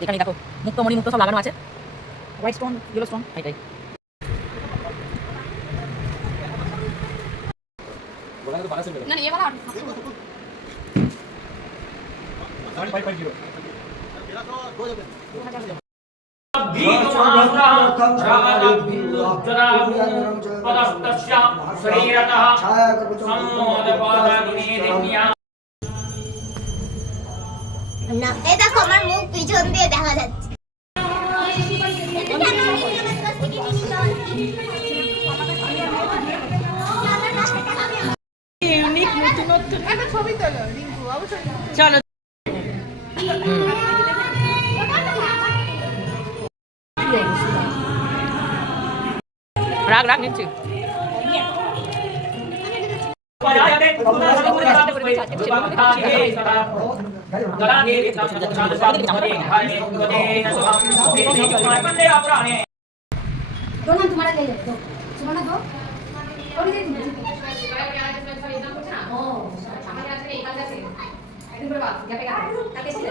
যেখানে দেখো মুক্ত মণি মুক্ত সব লাগানো আছে, হোয়াইট স্টোন, ইয়েলো স্টোন, এটাই। না না, ये वाला 550 না, এই দেখো আমার মুখ পিছন দিয়ে দেখা যাচ্ছে। ইউনিক নতুন নতুন একটা ছবি তোলো রিঙ্কু, অবশ্যই চলো রাগ রাগ নিচ্ছি। तुम्हारा ले लो, सुमना दो और दे दीजिए। ओ আমাদের আজকে এই কাজ আছে একদিন করে বাদ গ্যাপে গেছে কাকে ছিল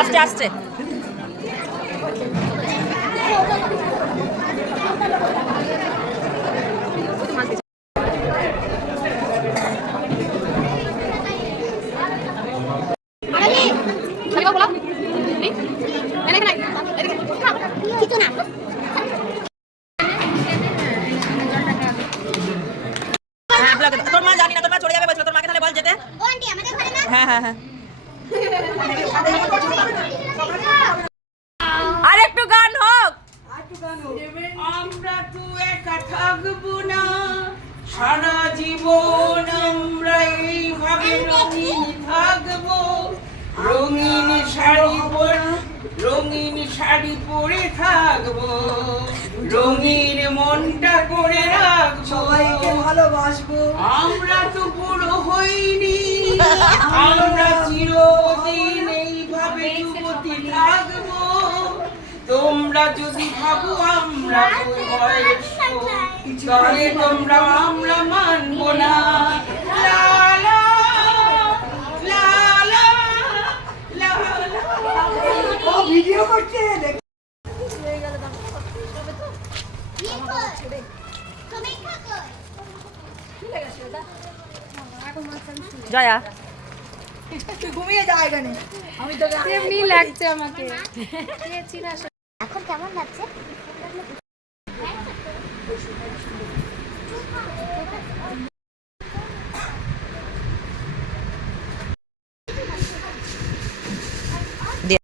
আস্তে আস্তে কিছু না। তোর মা জানি না, তোর মা চলে যাবে বলছিল, তোর মাকে তাহলে বল যেতে। ও আন্টি আমাদের ঘরে না? হ্যাঁ হ্যাঁ হ্যাঁ আরেকটু গান হোক। আমরা তো একা থাকবো না সারা জীবন, আমরা এইভাবে রঙিন থাকবো। রঙিন শাড়ি পরে থাকবো, রঙিন মনটা করে রাখবো, সবাইকে ভালোবাসবো। আমরা তো বুড়ো হইনি, আমরা চিরদিন এইভাবে যুবতী থাকবো। তোমরা যদি ভাবো আমরা বয়স্ক, তাহলে তোমরা আমরা মানবো না। লা লা লা লা লা লা। ও ভিডিও করছে দেখ। জয়া তুই ঘুমিয়ে যা এখানে, আমি তোকে এমনি লাগছে আমাকে। এখন কেমন লাগছে?